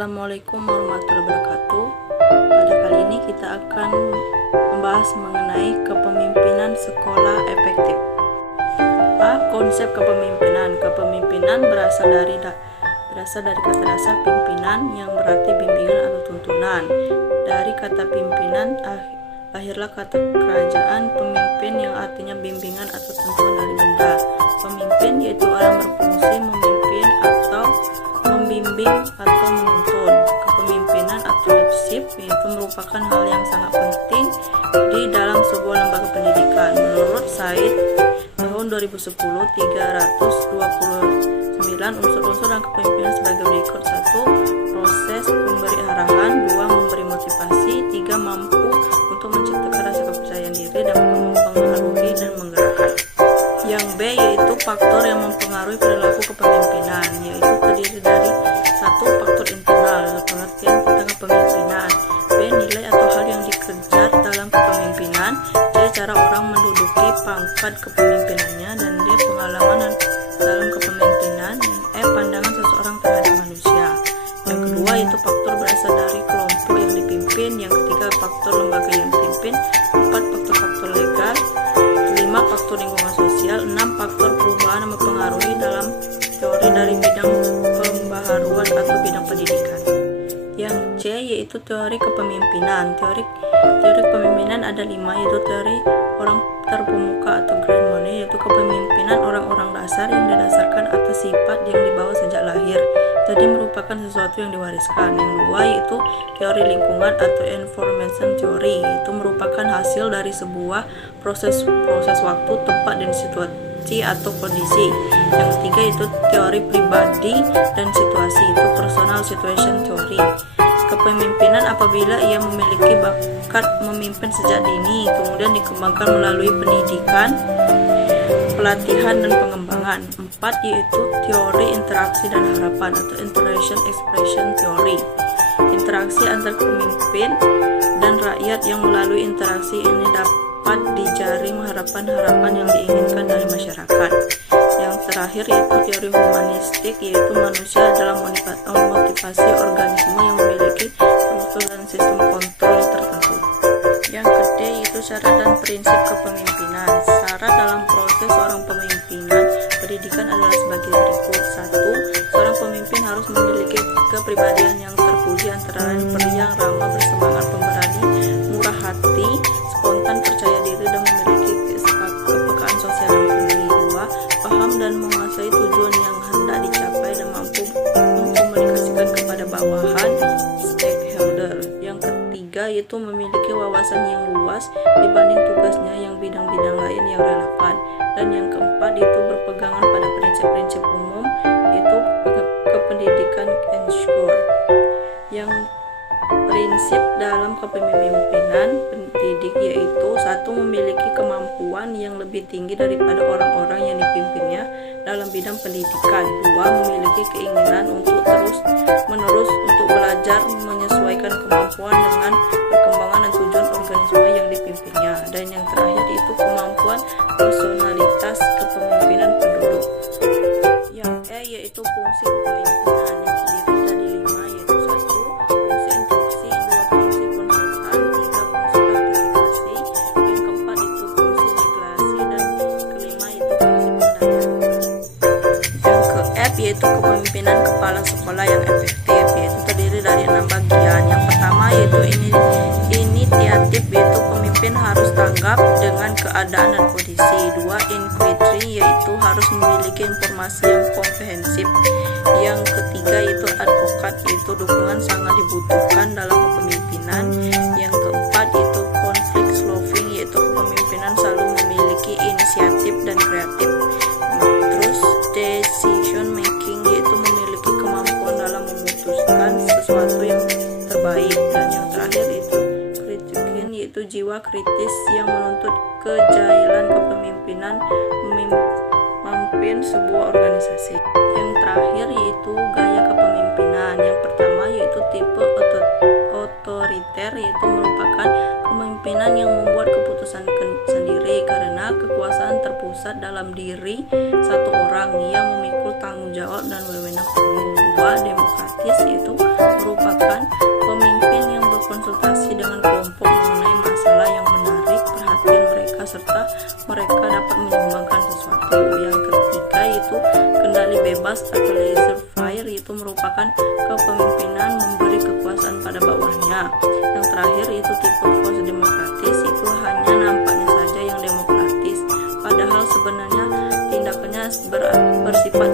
Assalamualaikum warahmatullahi wabarakatuh. Pada kali ini kita akan membahas mengenai kepemimpinan sekolah efektif. Apa konsep kepemimpinan? Kepemimpinan berasal dari kata dasar pimpinan yang berarti bimbingan atau tuntunan. Dari kata pimpinan lahirlah kata kerajaan pemimpin yang artinya bimbingan atau tuntunan dari benda. Pemimpin yaitu orang berfungsi memimpin atau membimbing atau menuntun. Kepemimpinan atau leadership yaitu merupakan hal yang sangat penting di dalam sebuah lembaga pendidikan. Menurut Said tahun 2010, 329 unsur-unsur dalam kepemimpinan sebagai berikut. 1. Proses memberi arahan. 2. Memberi motivasi. 3. Mampu untuk menciptakan rasa kepercayaan diri dan mempengaruhi dan menggerakkan. Yang B yaitu faktor yang mempengaruhi perilaku kepemimpinan, yaitu terdiri dari 1. Faktor internal, pengertian tentang kepemimpinan. B. Nilai atau hal yang dikejar dalam kepemimpinan. C. Cara orang menduduki pangkat kepemimpinannya. Dan D. Pengalaman dalam kepemimpinan. Yang E. Pandangan seseorang terhadap manusia. Yang kedua itu faktor berasal dari kelompok yang dipimpin. Yang ketiga faktor lembaga yang dipimpin. 4. Faktor legal. 5. Faktor lingkungan sosial. 6. Faktor perubahan yang mempengaruhi dalam teori dari bidang pembaharuan atau bidang pendidikan. Yang C yaitu teori kepemimpinan. Teori kepemimpinan ada 5, yaitu teori orang terpemuka atau Grand Money, yaitu kepemimpinan orang-orang dasar yang didasarkan atas sifat yang dibawa sejak lahir, jadi merupakan sesuatu yang diwariskan. Yang 2 yaitu teori lingkungan atau information theory, yaitu merupakan hasil dari sebuah proses waktu, tempat, dan situasi atau kondisi. Yang ketiga itu teori pribadi dan situasi, itu personal situation theory. Kepemimpinan apabila ia memiliki bakat memimpin sejak dini, kemudian dikembangkan melalui pendidikan, pelatihan, dan pengembangan. 4 yaitu teori interaksi dan harapan atau interaction expression theory. Interaksi antar pemimpin dan rakyat yang melalui interaksi ini dapat dijaring harapan-harapan yang diinginkan dari masyarakat. Yang terakhir yaitu teori humanistik, yaitu manusia dalam motivasi organisme yang memiliki struktur dan sistem kontrol tertentu. Yang kedua yaitu syarat dan prinsip kepemimpinan. Syarat dalam proses seorang pemimpinan pendidikan adalah sebagai berikut. 1. Seorang pemimpin harus memiliki kepribadian yang terpuji, antara lain periang, ramah, bersemangat, pemberani, murah hati, spontan, percaya diri, dan memiliki kepekaan sosial yang tinggi. 2. Paham dan menguasai tujuan yang hendak dicapai dan mampu mengkomunikasikan kepada bawahan stakeholder. Yang ketiga yaitu memiliki wawasan yang luas dibanding tugasnya yang bidang-bidang lain yang relevan. Dan yang keempat itu berpegangan pada prinsip-prinsip umum, yaitu kependidikan ensure. Yang prinsip dalam kepemimpinan pendidik yaitu 1. Memiliki kemampuan yang lebih tinggi daripada orang-orang yang dipimpinnya dalam bidang pendidikan. 2. Memiliki keinginan untuk terus-menerus untuk belajar menyesuaikan kemampuan dengan perkembangan dan tujuan organisme yang dipimpinnya. Dan yang terakhir itu kemampuan personalitas kepemimpinan penduduk. Yang E yaitu fungsi kepemimpinan yang terdiri dari 5, yaitu 1. Fungsi instruksi. 2. Fungsi konsultan. 3. Fungsi partisipasi. Yang keempat itu fungsi regulasi. Dan kelima itu fungsi pengendalian. Yang ke F yaitu kepemimpinan kepala sekolah yang efektif, yaitu terdiri dari 6 bagian. Yang pertama yaitu inisiatif, yaitu pemimpin harus tanggap dengan keadaan dan kondisi. 2. Inquiry, yaitu harus memiliki informasi yang komprehensif. Yang ketiga itu advokat, yaitu dukungan sangat dibutuhkan dalam kepemimpinan. Yang keempat itu conflict solving, yaitu kepemimpinan selalu memiliki inisiatif dan kreatif. Terus decision making, yaitu memiliki kemampuan dalam memutuskan sesuatu yang terbaik. Dan yang terakhir itu kritikin, yaitu jiwa kritis yang menuntut kejayaan kepemimpinan memimpin sebuah organisasi. Yang terakhir yaitu gaya kepemimpinan. Yang pertama yaitu tipe otoriter, yaitu merupakan kepemimpinan yang membuat keputusan sendiri karena kekuasaan terpusat dalam diri satu orang yang memikul tanggung jawab dan wewenang penuh. 2. Demokratis, yaitu merupakan fast atau laissez-faire, yaitu merupakan kepemimpinan memberi kekuasaan pada bawahnya. Yang terakhir itu tipe false demokratis, itu hanya nampaknya saja yang demokratis, padahal sebenarnya tindakannya bersifat